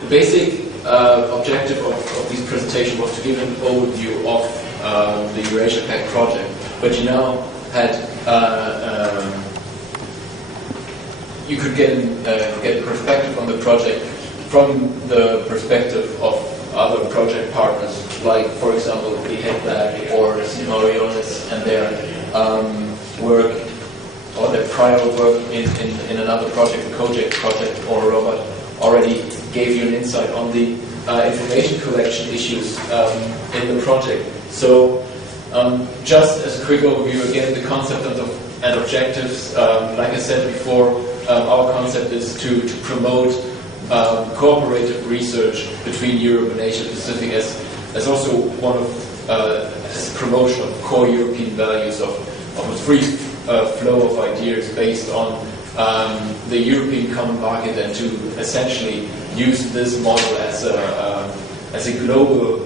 The basic objective of this presentation was to give an overview of the EURASIAPAC project, but you now had you could get a perspective on the project from the perspective of other project partners, like, for example, the Headback or Mariones and their work, or their prior work in another project, the Kojak project, or Robert already gave you an insight on the information collection issues in the project. So, just as a quick overview, again, the concept and objectives, like I said before, our concept is to promote cooperative research between Europe and Asia Pacific as also one of as promotion of core European values of a free flow of ideas based on the European common market, and to essentially use this model as a global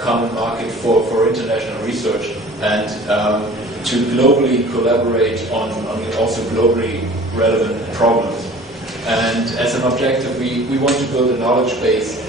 common market for international research, and to globally collaborate on also globally relevant problems. And as an objective, we want to build a knowledge base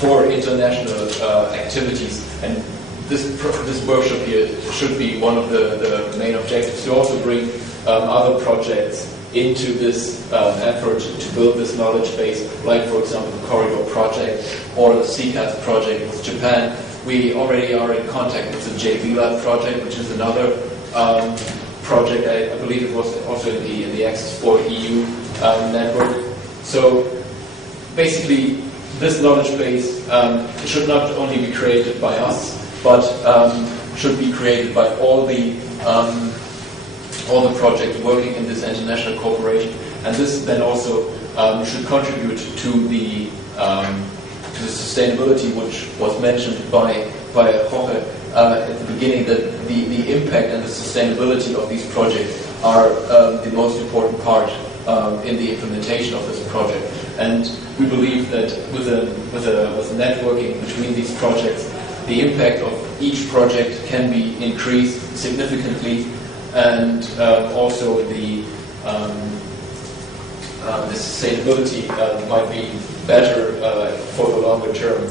for international activities, and this workshop here should be one of the main objectives, to also bring other projects into this effort to build this knowledge base, like, for example, the Corridor project or the CCAT project with Japan. We already are in contact with the JV Lab project, which is another project. I believe it was also in the Access for EU network. So basically, this knowledge base should not only be created by us, but should be created by all the projects working in this international cooperation, and this then also should contribute to the sustainability, which was mentioned by Jorge at the beginning, that the impact and the sustainability of these projects are the most important part in the implementation of this project. And we believe that with networking between these projects, the impact of each project can be increased significantly, and also the sustainability might be better for the longer term.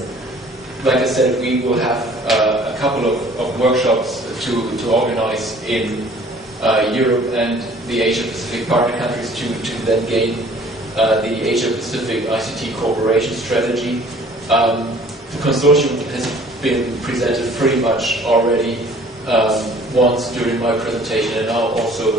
Like I said, we will have a couple of workshops to organize in Europe and the Asia-Pacific partner countries to then gain the Asia-Pacific ICT cooperation strategy. The consortium has been presented pretty much already once during my presentation, and now also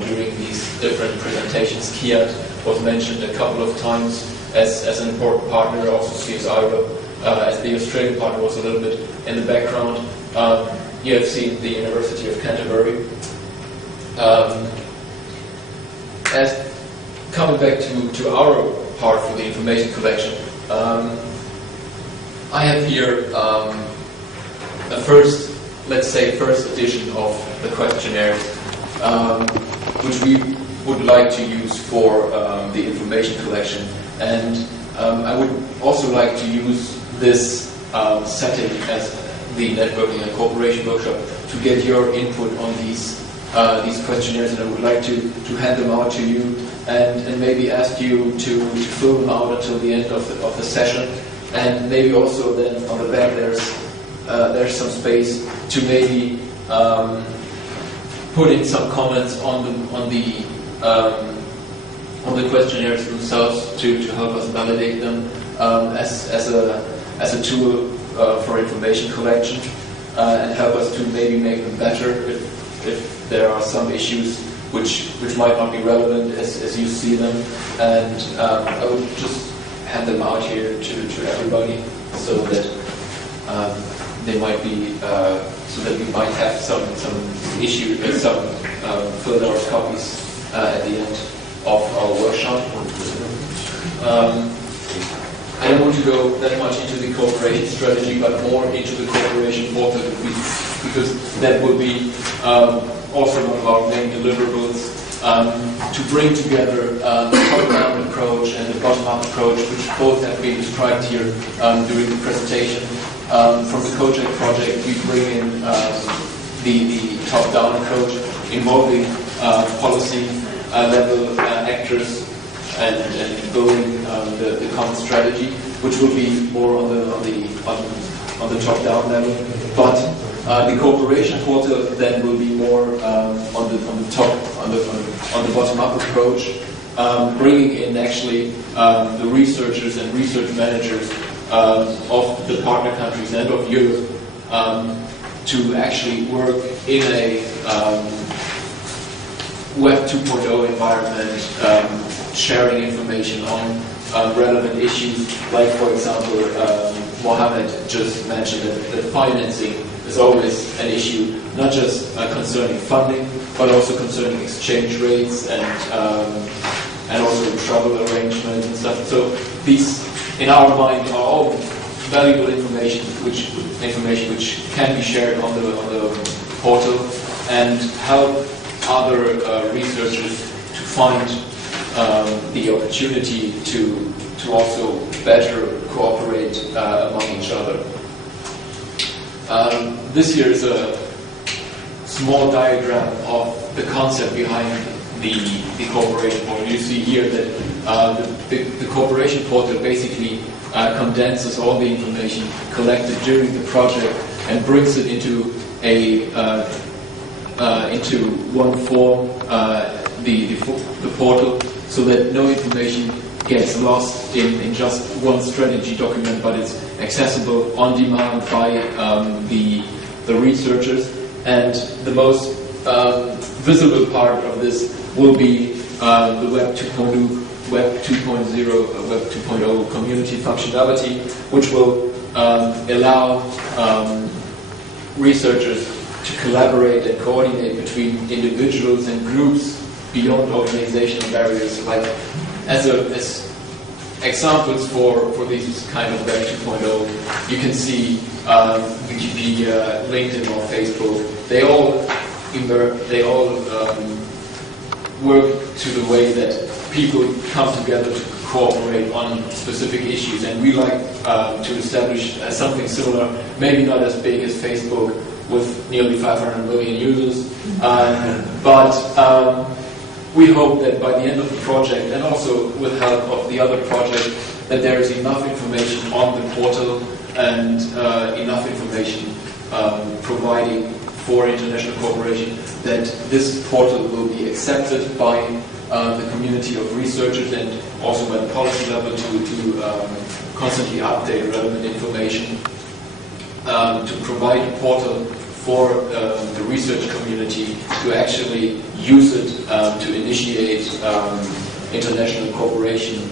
during these different presentations. Kiat was mentioned a couple of times as an important partner, also CSIRO as the Australian partner was a little bit in the background. You have seen the University of Canterbury. As coming back to our part for the information collection, I have here a first edition of the questionnaire, which we would like to use for the information collection, and I would also like to use this setting as the networking and cooperation workshop to get your input on these questionnaires, and I would like to hand them out to you and maybe ask you to fill them out until the end of the session, and maybe also then on the back there's some space to maybe put in some comments on the questionnaires themselves to help us validate them as a tool for information collection, and help us to maybe make them better if there are some issues which might not be relevant as you see them. And I would just hand them out here to everybody, so that they might be so that we might have some filled out copies at the end of our workshop. I don't want to go that much into the cooperation strategy, but more into the cooperation portal, because that will be also one of our main deliverables, to bring together the top-down approach and the bottom-up approach, which both have been described here during the presentation. From the Kojak project, we bring in the top-down approach involving policy level actors, and building the common strategy, which will be more on the top-down level. But the cooperation portal then will be more on the bottom-up approach, bringing in actually the researchers and research managers of the partner countries and of Europe to actually work in a Web 2.0 environment, sharing information on relevant issues, like, for example, Mohammed just mentioned that financing is always an issue, not just concerning funding, but also concerning exchange rates and also travel arrangements and stuff. So these, in our mind, are all valuable information which can be shared on the portal and help other researchers to find the opportunity to also better cooperate among each other. This here is a small diagram of the concept behind the cooperation portal. You see here that the cooperation portal basically condenses all the information collected during the project and brings it into one form, the portal, so that no information gets lost in just one strategy document, but it's accessible on demand by the researchers. And the most visible part of this will be the Web 2.0 Web 2.0 community functionality, which will allow researchers to collaborate and coordinate between individuals and groups beyond organizational barriers. Like as examples for these kind of Web 2.0, you can see Wikipedia, LinkedIn, or Facebook. They all work to the way that people come together to cooperate on specific issues, and we like to establish something similar, maybe not as big as Facebook with nearly 500 million users, but we hope that by the end of the project, and also with help of the other project, that there is enough information on the portal and enough information providing for international cooperation that this portal will be accepted by the community of researchers and also by the policy level to constantly update relevant information, to provide a portal for the research community to actually use it to initiate international cooperation